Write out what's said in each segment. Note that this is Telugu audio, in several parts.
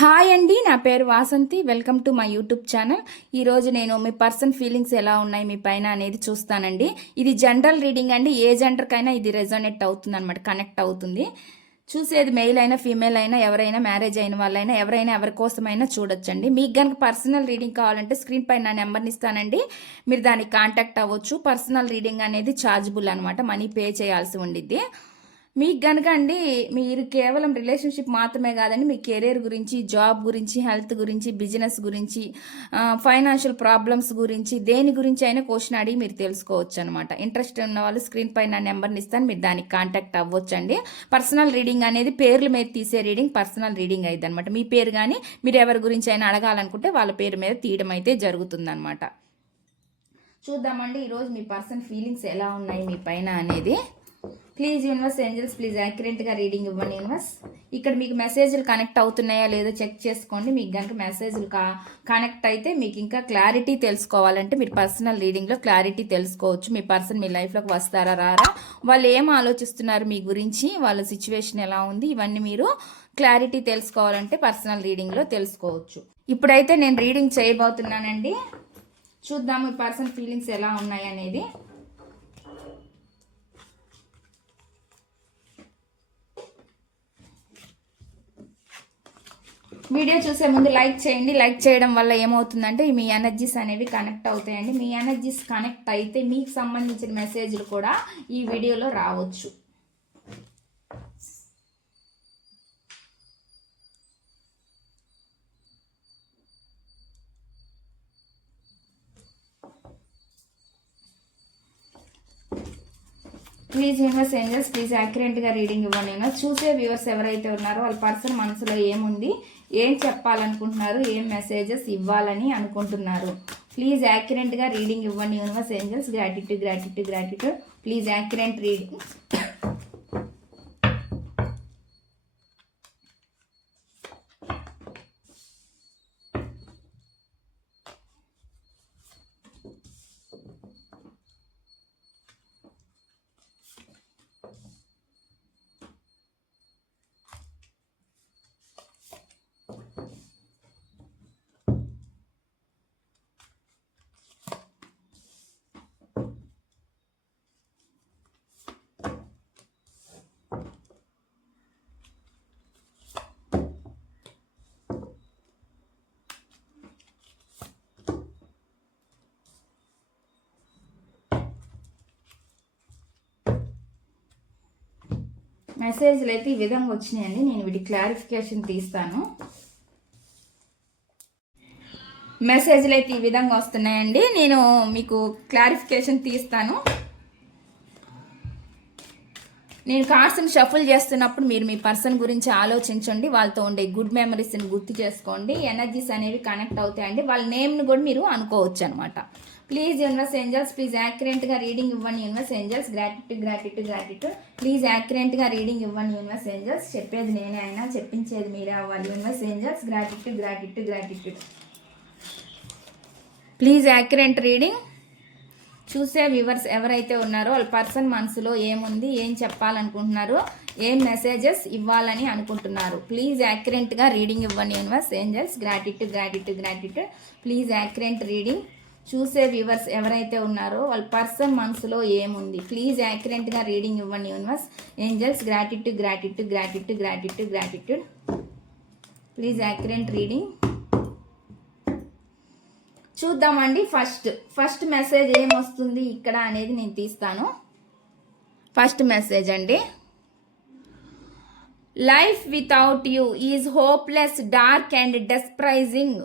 హాయ్ అండి, నా పేరు Vasanthi. Welcome to my YouTube channel. ఈరోజు నేను మీ పర్సన్ ఫీలింగ్స్ ఎలా ఉన్నాయి మీ పైన అనేది చూస్తానండి. ఇది జనరల్ రీడింగ్ అండి. ఏ జెండర్కైనా ఇది రెజోనేట్ అవుతుంది అనమాట, కనెక్ట్ అవుతుంది. చూసేది మెయిల్ అయినా ఫీమేల్ అయినా ఎవరైనా, మ్యారేజ్ అయిన వాళ్ళైనా ఎవరైనా, ఎవరి కోసమైనా చూడొచ్చండి. మీకు కనుక పర్సనల్ రీడింగ్ కావాలంటే స్క్రీన్ పైన నా నెంబర్ని ఇస్తానండి, మీరు దానికి కాంటాక్ట్ అవ్వచ్చు. పర్సనల్ రీడింగ్ అనేది ఛార్జబుల్ అనమాట, మనీ పే చేయాల్సి ఉండిద్ది. మీకు కనుక అండి, మీరు కేవలం రిలేషన్షిప్ మాత్రమే కాదండి, మీ కెరీర్ గురించి, జాబ్ గురించి, హెల్త్ గురించి, బిజినెస్ గురించి, ఫైనాన్షియల్ ప్రాబ్లమ్స్ గురించి, దేని గురించి అయినా క్వశ్చన్ అడిగి మీరు తెలుసుకోవచ్చు అనమాట. ఇంట్రెస్ట్ ఉన్న వాళ్ళు స్క్రీన్ పైన నా నెంబర్ని ఇస్తాను, మీరు దానికి కాంటాక్ట్ అవ్వచ్చు అండి. పర్సనల్ రీడింగ్ అనేది పేర్ల మీద తీసే రీడింగ్ పర్సనల్ రీడింగ్ అయింది అనమాట. మీ పేరు కానీ మీరు ఎవరి గురించి అయినా అడగాలనుకుంటే వాళ్ళ పేరు మీద తీయడం అయితే జరుగుతుందన్నమాట. చూద్దామండి ఈరోజు మీ పర్సన్ ఫీలింగ్స్ ఎలా ఉన్నాయి మీ పైన అనేది. ప్లీజ్ యూనివర్స్, ఏంజల్స్ ప్లీజ్ యాక్యురేట్గా రీడింగ్ ఇవ్వండి యూనివర్స్. ఇక్కడ మీకు మెసేజ్లు కనెక్ట్ అవుతున్నాయా లేదో చెక్ చేసుకోండి. మీకు కనుక మెసేజ్లు కనెక్ట్ అయితే మీకు ఇంకా క్లారిటీ తెలుసుకోవాలంటే మీరు పర్సనల్ రీడింగ్లో క్లారిటీ తెలుసుకోవచ్చు. మీ పర్సన్ మీ లైఫ్లోకి వస్తారా రారా, వాళ్ళు ఏం ఆలోచిస్తున్నారు మీ గురించి, వాళ్ళ సిచ్యువేషన్ ఎలా ఉంది, ఇవన్నీ మీరు క్లారిటీ తెలుసుకోవాలంటే పర్సనల్ రీడింగ్లో తెలుసుకోవచ్చు. ఇప్పుడైతే నేను రీడింగ్ చేయబోతున్నానండి. చూద్దాము మీ పర్సన్ ఫీలింగ్స్ ఎలా ఉన్నాయి అనేది. వీడియో చూసే ముందు లైక్ చేయండి. లైక్ చేయడం వల్ల ఏమవుతుందంటే మీ ఎనర్జీస్ అనేవి కనెక్ట్ అవుతాయండి. మీ ఎనర్జీస్ కనెక్ట్ అయితే మీకు సంబంధించిన మెసేజ్లు కూడా ఈ వీడియోలో రావచ్చు. ప్లీజ్ యూనివర్స్, ఏంజల్స్ ప్లీజ్ యాక్యురేట్గా రీడింగ్ ఇవ్వండి. చూసే వ్యూవర్స్ ఎవరైతే ఉన్నారో వాళ్ళ పర్సన్ మనసులో ఏముంది, ఏం చెప్పాలనుకుంటున్నారు, ఏం మెసేజెస్ ఇవ్వాలని అనుకుంటున్నారు, ప్లీజ్ యాక్యురేట్గా రీడింగ్ ఇవ్వండి universe. Angels gratitude gratitude gratitude. Please accurate reading. మెసేజ్లు అయితే ఈ విధంగా వచ్చినాయండి. నేను వీటి క్లారిఫికేషన్ తీస్తాను. మెసేజ్లు అయితే ఈ విధంగా వస్తున్నాయండి, నేను మీకు క్లారిఫికేషన్ తీస్తాను. నేను కార్డ్స్ని షఫుల్ చేస్తున్నప్పుడు మీరు మీ పర్సన్ గురించి ఆలోచించండి. వాళ్ళతో ఉండే గుడ్ మెమరీస్ని గుర్తు చేసుకోండి. ఎనర్జీస్ అనేవి కనెక్ట్ అవుతాయండి. వాళ్ళ నేమ్ని కూడా మీరు అనుకోవచ్చు అనమాట. ప్లీజ్ యూనివర్స్, ఏంజల్స్ ప్లీజ్ యాక్యురేట్గా రీడింగ్ ఇవ్వండి universe. Angels gratitude gratitude gratitude. Please యాక్యురేట్గా రీడింగ్ ఇవ్వండి యూనివర్స్. ఏంజల్స్ చెప్పేది నేనే అయినా చెప్పించేది మీరే అవ్వాలి universe. Angels gratitude gratitude gratitude. Please accurate reading. చూసే వ్యూవర్స్ ఎవరైతే ఉన్నారో వాళ్ళ పర్సన్ మనసులో ఏముంది, ఏం చెప్పాలనుకుంటున్నారు, ఏం మెసేజెస్ ఇవ్వాలని అనుకుంటున్నారు, ప్లీజ్ యాక్యురేట్గా రీడింగ్ ఇవ్వండి universe. Angels gratitude gratitude gratitude. Please accurate reading. చూసే వ్యూవర్స్ ఎవరైతే ఉన్నారో వాళ్ళ పర్సన్ మనసులో ఏముంది, ప్లీజ్ యాక్యురేట్గా రీడింగ్ ఇవ్వండి universe. Angels gratitude gratitude gratitude gratitude gratitude. Please accurate reading. చూద్దామండి. ఫస్ట్ మెసేజ్ ఏమొస్తుంది ఇక్కడ అనేది నేను తీస్తాను. ఫస్ట్ మెసేజ్ అండి, life without you is hopeless, dark and depressing.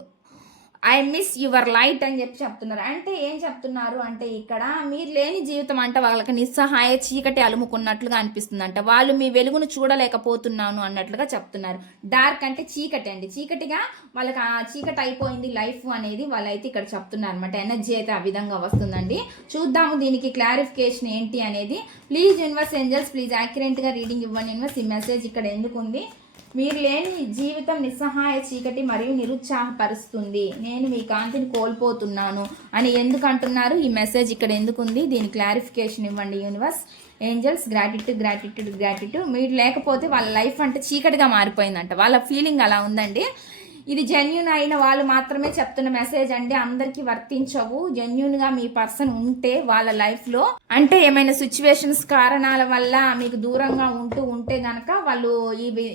I miss your light అని చెప్తున్నారు. అంటే ఏం చెప్తున్నారు అంటే ఇక్కడ మీరు లేని జీవితం అంటే వాళ్ళకి నిస్సహాయ చీకటి అలుముకున్నట్లుగా అనిపిస్తుందంట. వాళ్ళు మీ వెలుగును చూడలేకపోతున్నాను అన్నట్లుగా చెప్తున్నారు. డార్క్ అంటే చీకటి అండి. చీకటిగా వాళ్ళకి ఆ చీకటి అయిపోయింది లైఫ్ అనేది వాళ్ళైతే ఇక్కడ చెప్తున్నారు అనమాట. ఎనర్జీ అయితే ఆ విధంగా వస్తుందండి. చూద్దాము దీనికి క్లారిఫికేషన్ ఏంటి అనేది. ప్లీజ్ యూనివర్స్, ఏంజల్స్ ప్లీజ్ యాక్యురేట్గా రీడింగ్ ఇవ్వండి యూనివర్స్. ఈ మెసేజ్ ఇక్కడ ఎందుకు ఉంది, మీరు లేని జీవితం నిస్సహాయ చీకటి మరియు నిరుత్సాహపరుస్తుంది, నేను మీ కాంతిని కోల్పోతున్నాను అని ఎందుకు అంటున్నారు, ఈ మెసేజ్ ఇక్కడ ఎందుకుంది, దీని క్లారిఫికేషన్ ఇవ్వండి universe. Angels gratitude gratitude gratitude. మీరు లేకపోతే వాళ్ళ లైఫ్ అంటే చీకటిగా మారిపోయిందంట. వాళ్ళ ఫీలింగ్ అలా ఉందండి. ఇది జెన్యున్ అయిన వాళ్ళు మాత్రమే చెప్తున్న మెసేజ్ అండి, అందరికి వర్తించవు. జెన్యున్ గా మీ పర్సన్ ఉంటే వాళ్ళ లైఫ్ లో, అంటే ఏమైనా సిచ్యువేషన్స్ కారణాల వల్ల మీకు దూరంగా ఉంటే గనక వాళ్ళు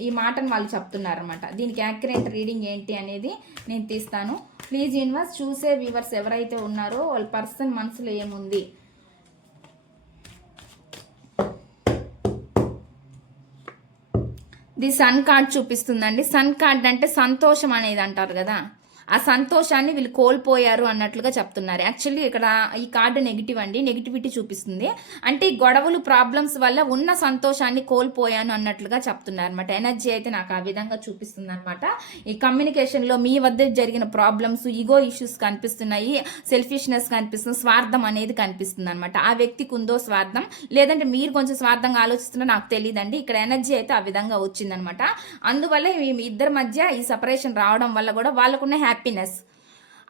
ఈ మాటను వాళ్ళు చెప్తున్నారు అనమాట. దీనికి యాక్యురేట్ రీడింగ్ ఏంటి అనేది నేను తీస్తాను. ప్లీజ్ యూనివర్స్, చూసే వ్యూవర్స్ ఎవరైతే ఉన్నారో వాళ్ళ పర్సన్ మనసులో ఏముంది. ది సన్ కార్డ్ చూపిస్తుందండి. సన్ కార్డ్ అంటే సంతోషం అనేది అంటారు కదా, ఆ సంతోషాన్ని వీళ్ళు కోల్పోయారు అన్నట్లుగా చెప్తున్నారు. యాక్చువల్లీ ఇక్కడ ఈ కార్డు నెగిటివ్ అండి, నెగిటివిటీ చూపిస్తుంది. అంటే ఈ గొడవలు ప్రాబ్లమ్స్ వల్ల ఉన్న సంతోషాన్ని కోల్పోయాను అన్నట్లుగా చెప్తున్నారు అనమాట. ఎనర్జీ అయితే నాకు ఆ విధంగా చూపిస్తుంది అనమాట. ఈ కమ్యూనికేషన్లో మీ వద్ద జరిగిన ప్రాబ్లమ్స్, ఈగో ఇష్యూస్ కనిపిస్తున్నాయి, సెల్ఫిష్నెస్ కనిపిస్తుంది, స్వార్థం అనేది కనిపిస్తుంది అనమాట. ఆ వ్యక్తికి ఉందో స్వార్థం, లేదంటే మీరు కొంచెం స్వార్థంగా ఆలోచిస్తున్నా నాకు తెలియదండి. ఇక్కడ ఎనర్జీ అయితే ఆ విధంగా వచ్చిందనమాట. అందువల్ల మీ ఇద్దరి మధ్య ఈ సపరేషన్ రావడం వల్ల కూడా వాళ్ళకున్న హ్యాపీనెస్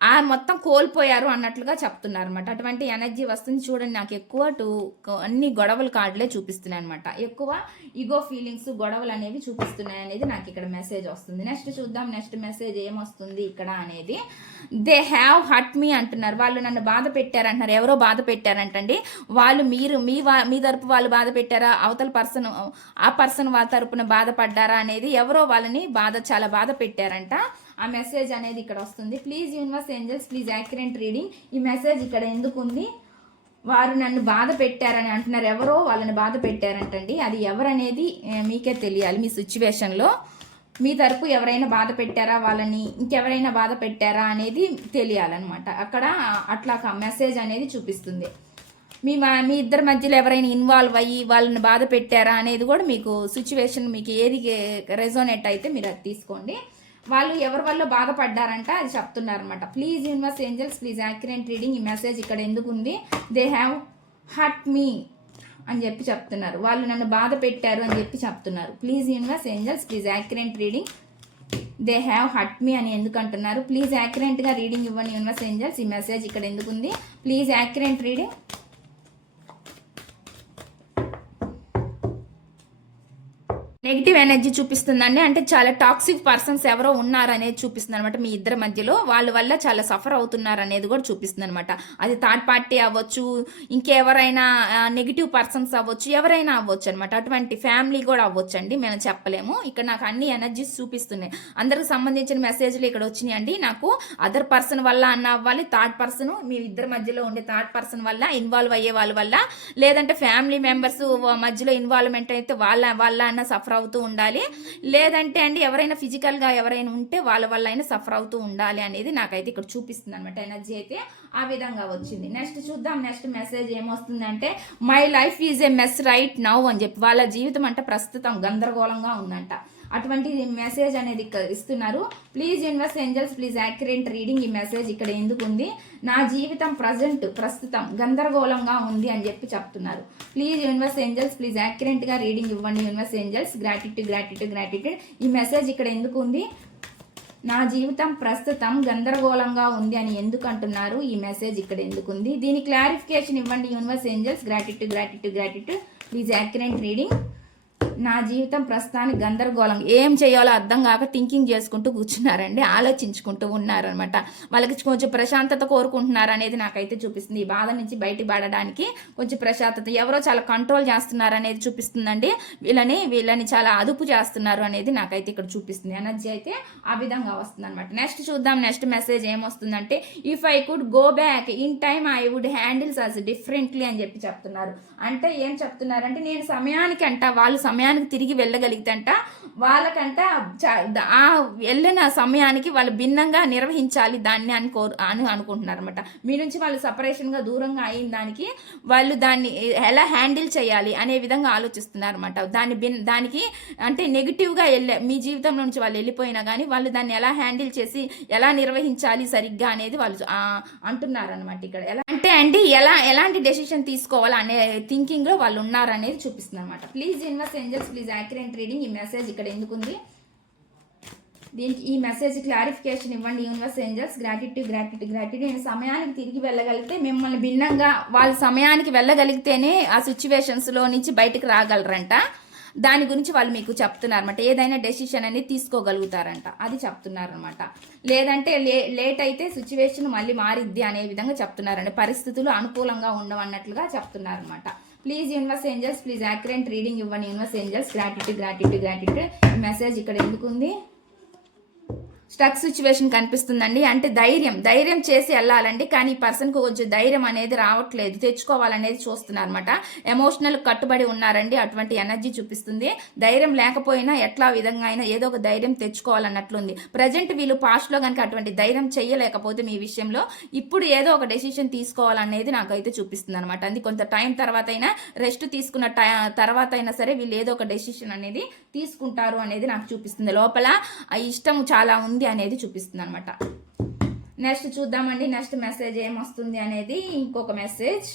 ఆ మొత్తం కోల్పోయారు అన్నట్లుగా చెప్తున్నారు అనమాట. అటువంటి ఎనర్జీ వస్తుంది. చూడండి, నాకు ఎక్కువ అన్ని గొడవల కార్డులే చూపిస్తున్నాయి అనమాట. ఎక్కువ ఈగో ఫీలింగ్స్, గొడవలు అనేవి చూపిస్తున్నాయి అనేది నాకు ఇక్కడ మెసేజ్ వస్తుంది. నెక్స్ట్ చూద్దాం, నెక్స్ట్ మెసేజ్ ఏమొస్తుంది ఇక్కడ అనేది. దే హ్యావ్ హర్ట్ మీ అంటున్నారు. వాళ్ళు నన్ను బాధ పెట్టారంటున్నారు. ఎవరో బాధ పెట్టారంటండి. వాళ్ళు మీ తరపు వాళ్ళు బాధ పెట్టారా, అవతల పర్సన్ ఆ పర్సన్ వాళ్ళ తరపున బాధపడ్డారా అనేది, ఎవరో వాళ్ళని చాలా బాధ పెట్టారంట. ఆ మెసేజ్ అనేది ఇక్కడ వస్తుంది. Please universe angels, please accurate reading. ఈ మెసేజ్ ఇక్కడ ఎందుకు ఉంది? వారు నన్ను బాధ పెట్టారని అంటున్నారు. ఎవరో వాళ్ళని బాధ పెట్టారంటండి. అది ఎవరనేది మీకే తెలియాలి. మీ సిచ్యువేషన్లో మీ తరపు ఎవరైనా బాధ పెట్టారా, వాళ్ళని ఇంకెవరైనా బాధ పెట్టారా అనేది తెలియాలన్నమాట. అక్కడ అట్లా మెసేజ్ అనేది చూపిస్తుంది. మీ ఇద్దరి మధ్యలో ఎవరైనా ఇన్వాల్వ్ అయ్యి వాళ్ళని బాధ పెట్టారా అనేది కూడా మీకు సిచ్యువేషన్, మీకు ఏది రెజోనేట్ అయితే మీరు అది తీసుకోండి. వాళ్ళు ఎవరి వల్ల బాధపడ్డారంట అది చెప్తున్నారు అనమాట. Please universe angels, please accurate reading. ఈ మెసేజ్ ఇక్కడ ఎందుకు ఉంది? దే హ్యావ్ హర్ట్ మీ అని చెప్పి చెప్తున్నారు. వాళ్ళు నన్ను బాధ పెట్టారు అని చెప్పి చెప్తున్నారు. Please universe angels, please accurate reading. They have hurt me అని ఎందుకు అంటున్నారు? ప్లీజ్ యాక్యురేట్గా రీడింగ్ ఇవ్వండి యూనివర్స్ ఏంజల్స్. ఈ మెసేజ్ ఇక్కడ ఎందుకు ఉంది? Please accurate reading. Negative energy చూపిస్తుందండి. అంటే చాలా టాక్సిక్ పర్సన్స్ ఎవరో ఉన్నారు అనేది చూపిస్తుంది అనమాట. మీ ఇద్దరి మధ్యలో వాళ్ళ వల్ల చాలా సఫర్ అవుతున్నారు అనేది కూడా చూపిస్తుంది అనమాట. అది థర్డ్ పార్టీ అవ్వచ్చు, ఇంకెవరైనా నెగిటివ్ పర్సన్స్ అవ్వచ్చు, ఎవరైనా అవ్వచ్చు అనమాట. అటువంటి ఫ్యామిలీ కూడా అవ్వచ్చు అండి, మేము చెప్పలేము. ఇక్కడ నాకు అన్ని ఎనర్జీస్ చూపిస్తున్నాయి. అందరికి సంబంధించిన మెసేజ్లు ఇక్కడ వచ్చినాయి అండి. నాకు అదర్ పర్సన్ వల్ల అన్న అవ్వాలి, థర్డ్ పర్సన్, మీ ఇద్దరి మధ్యలో ఉండే థర్డ్ పర్సన్ వల్ల, ఇన్వాల్వ్ అయ్యే వాళ్ళ వల్ల, లేదంటే ఫ్యామిలీ మెంబర్స్ మధ్యలో ఇన్వాల్వ్మెంట్ అయితే వాళ్ళ అన్న సఫర్ అవుతూ ఉండాలి, లేదంటే అండి ఎవరైనా ఫిజికల్గా ఎవరైనా ఉంటే వాళ్ళ వల్ల అయినా సఫర్ అవుతూ ఉండాలి అనేది నాకైతే ఇక్కడ చూపిస్తుంది అనమాట. ఎనర్జీ అయితే ఆ విధంగా వచ్చింది. నెక్స్ట్ చూద్దాం, నెక్స్ట్ మెసేజ్ ఏమొస్తుందంటే my life is a mess right now అని చెప్పి, వాళ్ళ జీవితం అంటే ప్రస్తుతం గందరగోళంగా ఉందంట. అటువంటి మెసేజ్ అనేది ఇక్కడ ఇస్తున్నారు. Please universe angels, please accurate reading. ఈ మెసేజ్ ఇక్కడ ఎందుకు ఉంది? నా జీవితం ప్రస్తుతం గందరగోళంగా ఉంది అని చెప్పి చెప్తున్నారు. ప్లీజ్ యూనివర్స్ ఏంజల్స్, ప్లీజ్ యాక్యురేట్గా రీడింగ్ ఇవ్వండి యూనివర్స్ ఏంజల్స్. గ్రాటిట్యూడ్. ఈ మెసేజ్ ఇక్కడ ఎందుకు ఉంది? నా జీవితం ప్రస్తుతం గందరగోళంగా ఉంది అని ఎందుకు అంటున్నారు? ఈ మెసేజ్ ఇక్కడ ఎందుకు ఉంది? దీని క్లారిఫికేషన్ ఇవ్వండి universe angels. Gratitude. Please accurate reading. నా జీవితం ప్రస్తుతానికి గందరగోళం, ఏం చేయాలో అర్థం కాక థింకింగ్ చేసుకుంటూ కూర్చున్నారండి, ఆలోచించుకుంటూ ఉన్నారనమాట. వాళ్ళకి కొంచెం ప్రశాంతత కోరుకుంటున్నారు అనేది నాకైతే చూపిస్తుంది. ఈ బాధ నుంచి బయటపడడానికి కొంచెం ప్రశాంతత, ఎవరో చాలా కంట్రోల్ చేస్తున్నారు అనేది చూపిస్తుందండి. వీళ్ళని చాలా అదుపు చేస్తున్నారు అనేది నాకైతే ఇక్కడ చూపిస్తుంది. ఎనర్జీ అయితే ఆ విధంగా వస్తుంది అనమాట. నెక్స్ట్ చూద్దాం, నెక్స్ట్ మెసేజ్ ఏమొస్తుందంటే if I could go back in time I would handles us differently అని చెప్పి చెప్తున్నారు. అంటే ఏం చెప్తున్నారంటే నేను సమయానికి వాళ్ళు సమయానికి తిరిగి వెళ్ళగలిగితే వాళ్ళకంట ఆ వెళ్ళిన సమయానికి వాళ్ళు భిన్నంగా నిర్వహించాలి దాన్ని అని అనుకుంటున్నారు అనమాట. మీ నుంచి వాళ్ళు సపరేషన్గా దూరంగా అయిన దానికి వాళ్ళు దాన్ని ఎలా హ్యాండిల్ చేయాలి అనే విధంగా ఆలోచిస్తున్నారు అనమాట. దానికి అంటే నెగిటివ్గా మీ జీవితంలో నుంచి వాళ్ళు వెళ్ళిపోయినా కానీ వాళ్ళు దాన్ని ఎలా హ్యాండిల్ చేసి ఎలా నిర్వహించాలి సరిగ్గా అనేది వాళ్ళు అంటున్నారు అనమాట. ఇక్కడ ఎలా అంటే ఎలాంటి డెసిషన్ తీసుకోవాలి అనే థింకింగ్లో వాళ్ళు ఉన్నారనేది చూపిస్తుంది అనమాట. Please universe angels, please accurate reading. ఈ మెసేజ్ ఇక్కడ ఎందుకు ఉంది? దీనికి ఈ మెసేజ్ క్లారిఫికేషన్ ఇవ్వండి యూనివర్స్ ఏంజల్స్. గ్రాటిట్యూడ్. నేను సమయానికి తిరిగి వెళ్ళగలిగితే మిమ్మల్ని భిన్నంగా, వాళ్ళ సమయానికి వెళ్ళగలిగితేనే ఆ సిచ్యువేషన్స్లో నుంచి బయటకు రాగలరంట. దాని గురించి వాళ్ళు మీకు చెప్తున్నారు అనమాట. ఏదైనా డెసిషన్ అనేది తీసుకోగలుగుతారంట, అది చెప్తున్నారు అనమాట. లేదంటే లేట్ అయితే సిచ్యువేషన్ మళ్ళీ మారిద్ది అనే విధంగా చెప్తున్నారండి. పరిస్థితులు అనుకూలంగా ఉండవన్నట్లుగా చెప్తున్నారు అనమాట. Please universe angels, please accurate reading ఇవ్వండి universe angels. Gratitude gratitude gratitude. ఈ మెసేజ్ ఇక్కడ ఎందుకు ఉంది? స్టక్ సిచ్యువేషన్ కనిపిస్తుందండి. అంటే ధైర్యం చేసి వెళ్ళాలండి, కానీ ఈ పర్సన్కి కొంచెం ధైర్యం అనేది రావట్లేదు, తెచ్చుకోవాలనేది చూస్తున్నారు అనమాట. ఎమోషనల్ కట్టుబడి ఉన్నారండి, అటువంటి ఎనర్జీ చూపిస్తుంది. ధైర్యం లేకపోయినా ఎట్లా విధంగా అయినా ఏదో ఒక ధైర్యం తెచ్చుకోవాలన్నట్లుంది. ప్రజెంట్ వీళ్ళు పాస్ట్లో కనుక అటువంటి ధైర్యం చేయలేకపోతే మీ విషయంలో ఇప్పుడు ఏదో ఒక డెసిషన్ తీసుకోవాలనేది నాకైతే చూపిస్తుంది అనమాట. అది కొంత టైం తర్వాత అయినా, రెస్ట్ తీసుకున్న తర్వాత అయినా సరే వీళ్ళు ఏదో ఒక డెసిషన్ అనేది తీసుకుంటారు అనేది నాకు చూపిస్తుంది. లోపల ఆ ఇష్టం చాలా ఉంది అనేది చూపిస్తుంది అనమాట. నెక్స్ట్ చూద్దామండి, నెక్స్ట్ మెసేజ్ ఏమొస్తుంది అనేది. ఇంకొక మెసేజ్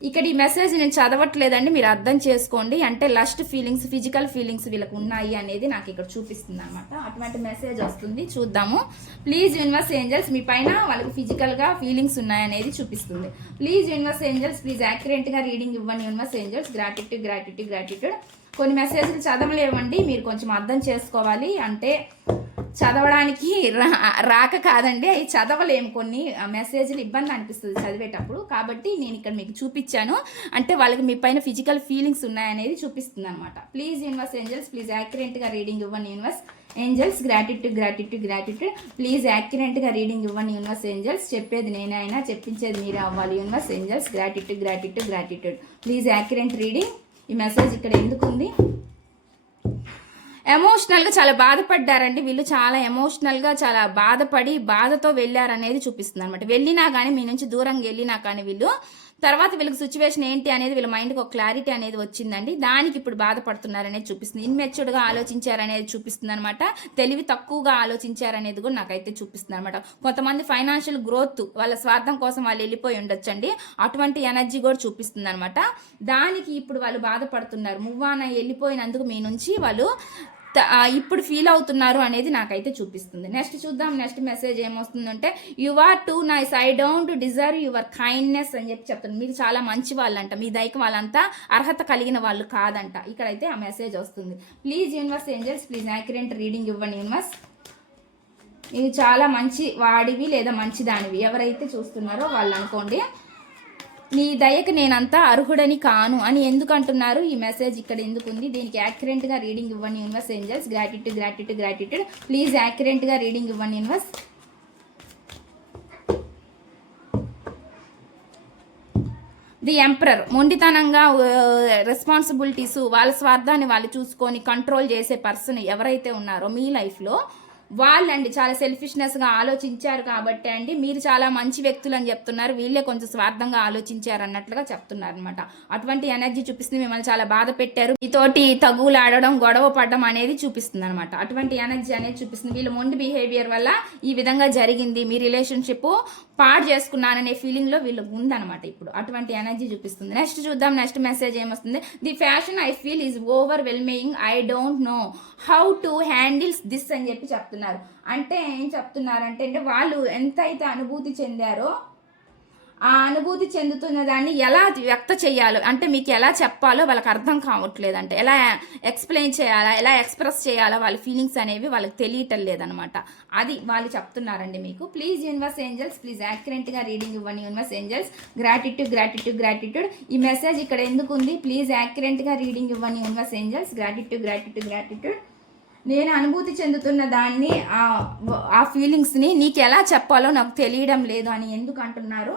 ఇక్కడ, ఈ మెసేజ్ నేను చదవట్లేదండి, మీరు అర్థం చేసుకోండి. అంటే లస్ట్ ఫీలింగ్స్, ఫిజికల్ ఫీలింగ్స్ వీళ్ళకు ఉన్నాయి అనేది నాకు ఇక్కడ చూపిస్తుంది అనమాట. అటువంటి మెసేజ్ వస్తుంది, చూద్దాము. ప్లీజ్ యూనివర్స్ ఏంజల్స్, మీ పైన వాళ్ళకి ఫిజికల్గా ఫీలింగ్స్ ఉన్నాయనేది చూపిస్తుంది. ప్లీజ్ యూనివర్స్ ఏంజల్స్, ప్లీజ్ యాక్యురేట్గా రీడింగ్ ఇవ్వండి universe angels. Gratitude gratitude gratitude. కొన్ని మెసేజ్లు చదవలేవండి, మీరు కొంచెం అర్థం చేసుకోవాలి. అంటే చదవడానికి రాక కాదండి, అవి చదవలేము. కొన్ని మెసేజ్లు ఇబ్బంది అనిపిస్తుంది చదివేటప్పుడు, కాబట్టి నేను ఇక్కడ మీకు చూపించాను. అంటే వాళ్ళకి మీ పైన ఫిజికల్ ఫీలింగ్స్ ఉన్నాయనేది చూపిస్తుంది అనమాట. ప్లీజ్ యూనివర్స్ ఏంజల్స్, ప్లీజ్ యాక్యురేట్గా రీడింగ్ ఇవ్వండి universe angels. Gratitude gratitude gratitude. Please యాక్యురేట్గా రీడింగ్ ఇవ్వండి యూనివర్స్ ఏంజల్స్. చెప్పేది నేనే అయినా చెప్పించేది మీరే అవ్వాలి universe angels. Gratitude gratitude gratitude. Please accurate reading. ఈ మెసేజ్ ఇక్కడ ఎందుకు ఉంది? ఎమోషనల్గా చాలా బాధపడ్డారండి వీళ్ళు, చాలా ఎమోషనల్గా చాలా బాధపడి బాధతో వెళ్ళారనేది చూపిస్తుంది అనమాట. వెళ్ళినా కానీ మీ నుంచి దూరంగా వెళ్ళినా కానీ వీళ్ళు తర్వాత వీళ్ళకి సిచ్యువేషన్ ఏంటి అనేది వీళ్ళ మైండ్కి ఒక క్లారిటీ అనేది వచ్చిందండి. దానికి ఇప్పుడు బాధపడుతున్నారనేది చూపిస్తుంది. ఇన్మెచ్యూర్డ్గా ఆలోచించారనేది చూపిస్తుంది అనమాట. తెలివి తక్కువగా ఆలోచించారనేది కూడా నాకైతే చూపిస్తుంది అనమాట. కొంతమంది ఫైనాన్షియల్ గ్రోత్ వాళ్ళ స్వార్థం కోసం వాళ్ళు వెళ్ళిపోయి ఉండొచ్చండి, అటువంటి ఎనర్జీ కూడా చూపిస్తుంది అనమాట. దానికి ఇప్పుడు వాళ్ళు బాధపడుతున్నారు. మువ్వాన వెళ్ళిపోయినందుకు మీ నుంచి వాళ్ళు ఇప్పుడు ఫీల్ అవుతున్నారు అనేది నాకైతే చూపిస్తుంది. నెక్స్ట్ చూద్దాం, నెక్స్ట్ మెసేజ్ ఏమొస్తుందంటే, you are too nice, I don't deserve your kindness అని చెప్తాను. మీరు చాలా మంచి వాళ్ళంట, మీ దయకి వాళ్ళంతా అర్హత కలిగిన వాళ్ళు కాదంట. ఇక్కడైతే ఆ మెసేజ్ వస్తుంది. Please universe angels, please accurate reading ఇవ్వండి యూనివర్స్. ఇది చాలా మంచి వాడివి లేదా మంచిదానివి ఎవరైతే చూస్తున్నారో వాళ్ళు అనుకోండి. నీ దయకు నేనంతా అర్హుడని కాను అని ఎందుకు అంటున్నారు? ఈ మెసేజ్ ఇక్కడ ఎందుకు ఉంది? దీనికి యాక్యురేట్గా రీడింగ్ ఇవ్వండి universe angels. Gratitude gratitude gratitude. Please యాక్యురేట్గా రీడింగ్ ఇవ్వండి యూనివర్స్. The emperor. మొండితనంగా రెస్పాన్సిబిలిటీస్, వాళ్ళ స్వార్థాన్ని వాళ్ళు చూసుకొని కంట్రోల్ చేసే పర్సన్ ఎవరైతే ఉన్నారో మీ లైఫ్లో వాళ్ళండి చాలా సెల్ఫిష్నెస్గా ఆలోచించారు కాబట్టి అండి మీరు చాలా మంచి వ్యక్తులు అని చెప్తున్నారు, వీళ్ళే కొంచెం స్వార్థంగా ఆలోచించారు అన్నట్లుగా చెప్తున్నారు అనమాట. అటువంటి ఎనర్జీ చూపిస్తుంది. మిమ్మల్ని చాలా బాధ పెట్టారు, మీతోటి తగులాడడం గొడవ పడడం అనేది చూపిస్తుంది అనమాట. అటువంటి ఎనర్జీ అనేది చూపిస్తుంది. వీళ్ళ మొండి బిహేవియర్ వల్ల ఈ విధంగా జరిగింది, మీ రిలేషన్షిప్ పాడు చేసుకున్నాననే ఫీలింగ్లో వీళ్ళు ఉందనమాట ఇప్పుడు. అటువంటి ఎనర్జీ చూపిస్తుంది. నెక్స్ట్ చూద్దాం, నెక్స్ట్ మెసేజ్ ఏమొస్తుంది. The fashion I feel is overwhelming, I don't know how to handles this అని చెప్పి చెప్తున్నారు. అంటే ఏం చెప్తున్నారంటే వాళ్ళు ఎంతైతే అనుభూతి చెందారో ఆ అనుభూతి చెందుతున్న దాన్ని ఎలా వ్యక్త చేయాలో, అంటే మీకు ఎలా చెప్పాలో వాళ్ళకి అర్థం కావట్లేదు. అంటే ఎలా ఎక్స్ప్లెయిన్ చేయాలా, ఎలా ఎక్స్ప్రెస్ చేయాలో వాళ్ళ ఫీలింగ్స్ అనేవి వాళ్ళకి తెలియటం లేదనమాట. అది వాళ్ళు చెప్తున్నారండి మీకు. ప్లీజ్ యూనివర్స్ ఏంజల్స్, ప్లీజ్ యాక్యురేట్గా రీడింగ్ ఇవ్వండి universe angels. Gratitude gratitude gratitude. ఈ మెసేజ్ ఇక్కడ ఎందుకు ఉంది? ప్లీజ్ యాక్యురేట్గా రీడింగ్ ఇవ్వండి universe angels. Gratitude gratitude gratitude. నేను అనుభూతి చెందుతున్న దాన్ని, ఆ ఫీలింగ్స్ని నీకు ఎలా చెప్పాలో నాకు తెలియడం లేదు అని ఎందుకు అంటున్నారు?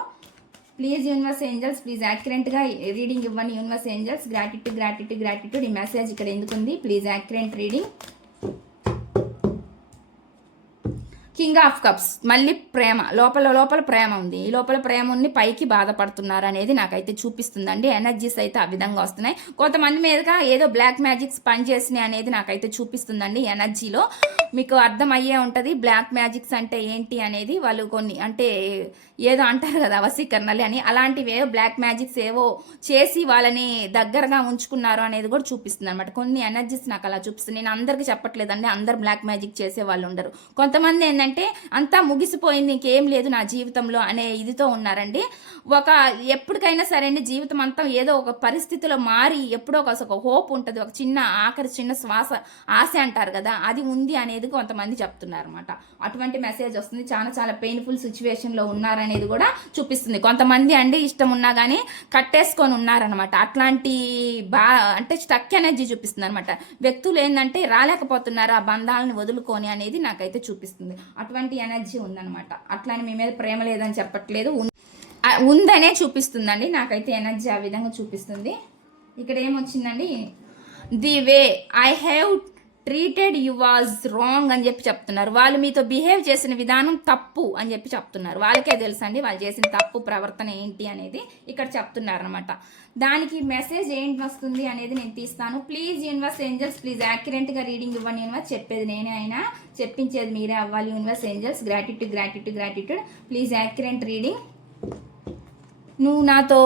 ప్లీజ్ యూనివర్స్ ఏంజల్స్, ప్లీజ్ యాక్యురేట్గా రీడింగ్ ఇవ్వండి universe angels. Gratitude gratitude gratitude. ఈ మెసేజ్ ఇక్కడ ఎందుకు ఉంది? Please accurate reading. King of cups. మళ్ళీ ప్రేమ, లోపల ప్రేమ ఉంది. ఈ లోపల ప్రేమ ఉంది, పైకి బాధపడుతున్నారు అనేది నాకైతే చూపిస్తుందండి. ఎనర్జీస్ అయితే ఆ విధంగా వస్తున్నాయి. కొంతమంది మీదుగా ఏదో బ్లాక్ మ్యాజిక్స్ పనిచేసినాయి అనేది నాకైతే చూపిస్తుందండి ఎనర్జీలో. మీకు అర్థమయ్యే ఉంటుంది బ్లాక్ మ్యాజిక్స్ అంటే ఏంటి అనేది. వాళ్ళు కొన్ని అంటే ఏదో అంటారు కదా వశీకరణలు అని, అలాంటివి ఏవో బ్లాక్ మ్యాజిక్స్ ఏవో చేసి వాళ్ళని దగ్గరగా ఉంచుకున్నారు అనేది కూడా చూపిస్తుంది అనమాట. కొన్ని ఎనర్జీస్ నాకు అలా చూపిస్తుంది. నేను అందరికీ చెప్పట్లేదండి, అందరు బ్లాక్ మ్యాజిక్ చేసే వాళ్ళు ఉండరు. కొంతమంది ఏంటంటే ఏంటంటే అంతా ముగిసిపోయింది, ఇంకేం లేదు నా జీవితంలో అనే ఇదితో ఉన్నారండి. ఎప్పటికైనా సరే అండి, జీవితం అంతా ఏదో ఒక పరిస్థితిలో మారి ఎప్పుడో ఒక హోప్ ఉంటుంది, ఒక ఆఖరి చిన్న శ్వాస ఆశ అంటారు కదా, అది ఉంది అనేది కొంతమంది చెప్తున్నారు అనమాట. అటువంటి మెసేజ్ వస్తుంది. చాలా చాలా పెయిన్ఫుల్ సిచ్యువేషన్లో ఉన్నారనేది కూడా చూపిస్తుంది. కొంతమంది అండి ఇష్టం ఉన్నా కానీ కట్టేసుకొని ఉన్నారనమాట. అట్లాంటి అంటే స్టక్ ఎనర్జీ చూపిస్తుంది అనమాట. వ్యక్తులు ఏంటంటే రాలేకపోతున్నారు ఆ బంధాలను వదులుకొని అనేది నాకైతే చూపిస్తుంది. అటువంటి ఎనర్జీ ఉందనమాట. అట్లాని మీ మీద ప్రేమ లేదని చెప్పట్లేదు, ఉందనే చూపిస్తుందండి. నాకైతే ఎనర్జీ ఆ విధంగా చూపిస్తుంది. ఇక్కడ ఏమొచ్చిందండి, the way I have treated you was wrong అని చెప్పి చెప్తున్నారు. వాళ్ళు మీతో బిహేవ్ చేసిన విధానం తప్పు అని చెప్పి చెప్తున్నారు. వాళ్ళకే తెలుసండి వాళ్ళు చేసిన తప్పు ప్రవర్తన ఏంటి అనేది ఇక్కడ చెప్తున్నారు అనమాట. దానికి మెసేజ్ ఏంటి వస్తుంది అనేది నేను తీస్తాను. ప్లీజ్ యూనివర్స్ ఏంజల్స్, ప్లీజ్ యాక్యురేట్గా రీడింగ్ ఇవ్వండి యూనివర్స్. చెప్పేది నేనే అయినా చెప్పించేది మీరే అవ్వాలి universe angels. Gratitude gratitude gratitude. Please accurate reading. నువ్వు నాతో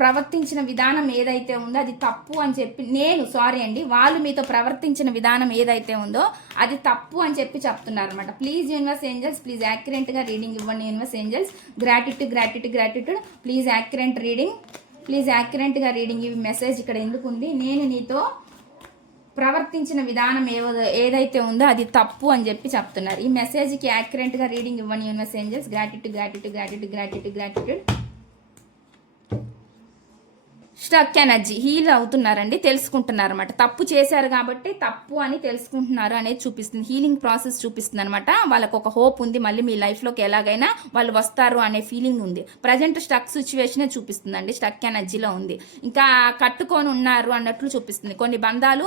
ప్రవర్తించిన విధానం ఏదైతే ఉందో అది తప్పు అని చెప్పి వాళ్ళు మీతో ప్రవర్తించిన విధానం ఏదైతే ఉందో అది తప్పు అని చెప్పి చెప్తున్నారు అనమాట. ప్లీజ్ యూనివర్స్ ఏంజల్స్, ప్లీజ్ యాక్యురేట్గా రీడింగ్ ఇవ్వండి universe angels. Gratitude gratitude gratitude. Please accurate reading, please యాక్యురేట్గా రీడింగ్. ఇవి మెసేజ్ ఇక్కడ ఎందుకు ఉంది, నేను నీతో ప్రవర్తించిన విధానం ఏదైతే ఉందో అది తప్పు అని చెప్పి చెప్తున్నారు. ఈ మెసేజ్కి యాక్యురేట్గా రీడింగ్ ఇవ్వండి universe angels. Gratitude gratitude gratitude gratitude gratitude. Stuck energy heal అవుతున్నారండి, తెలుసుకుంటున్నారు అనమాట. తప్పు చేశారు కాబట్టి తప్పు అని తెలుసుకుంటున్నారు అనేది చూపిస్తుంది. హీలింగ్ ప్రాసెస్ చూపిస్తుంది అనమాట. వాళ్ళకు ఒక హోప్ ఉంది, మళ్ళీ మీ లైఫ్లోకి ఎలాగైనా వాళ్ళు వస్తారు అనే ఫీలింగ్ ఉంది. ప్రజెంట్ స్టక్ సిచ్యువేషనే చూపిస్తుందండి, స్టక్ ఎనర్జీలో ఉంది. ఇంకా కట్టుకొని ఉన్నారు అన్నట్లు చూపిస్తుంది. కొన్ని బంధాలు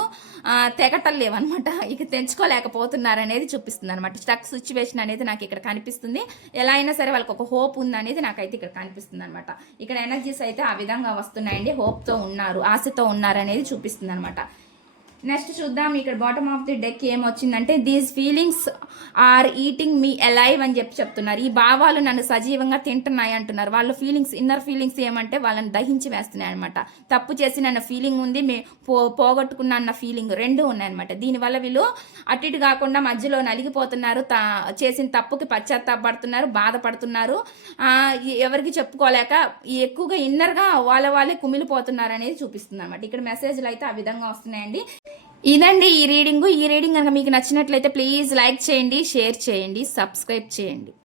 తెగటలేవన్నమాట, ఇక తెంచుకోలేకపోతున్నారు అనేది చూపిస్తుంది అనమాట. స్టక్ సిచ్యువేషన్ అనేది నాకు ఇక్కడ కనిపిస్తుంది. ఎలా అయినా సరే వాళ్ళకి ఒక హోప్ ఉంది అనేది నాకైతే ఇక్కడ కనిపిస్తుంది అనమాట. ఇక్కడ ఎనర్జీస్ అయితే ఆ విధంగా వస్తున్నాయండి. హోప్తో ఉన్నారు, ఆశతో ఉన్నారు అనేది చూపిస్తుంది అనమాట. నెక్స్ట్ చూద్దాం. ఇక్కడ బాటమ్ ఆఫ్ ది డెక్ ఏమొచ్చిందంటే, these feelings are eating me alive అని చెప్పి చెప్తున్నారు. ఈ భావాలు నన్ను సజీవంగా తింటున్నాయి అంటున్నారు. వాళ్ళ ఫీలింగ్స్, ఇన్నర్ ఫీలింగ్స్ ఏమంటే వాళ్ళని దహించి వేస్తున్నాయి అనమాట. తప్పు చేసి నన్న ఫీలింగ్ ఉంది, పోగొట్టుకున్న అన్న ఫీలింగ్ రెండు ఉన్నాయన్నమాట. దీనివల్ల వీళ్ళు అటు ఇటు కాకుండా మధ్యలో నలిగిపోతున్నారు, చేసిన తప్పుకి పశ్చాత్తాపడుతున్నారు, బాధపడుతున్నారు, ఎవరికి చెప్పుకోలేక ఎక్కువగా ఇన్నర్గా వాళ్ళే కుమిలిపోతున్నారు అనేది చూపిస్తుంది అనమాట. ఇక్కడ మెసేజ్లు అయితే ఆ విధంగా వస్తున్నాయండి. ఇదండి ఈ రీడింగ్ కనుక మీకు నచ్చినట్లయితే ప్లీజ్ లైక్ చేయండి, షేర్ చేయండి, సబ్స్క్రైబ్ చేయండి.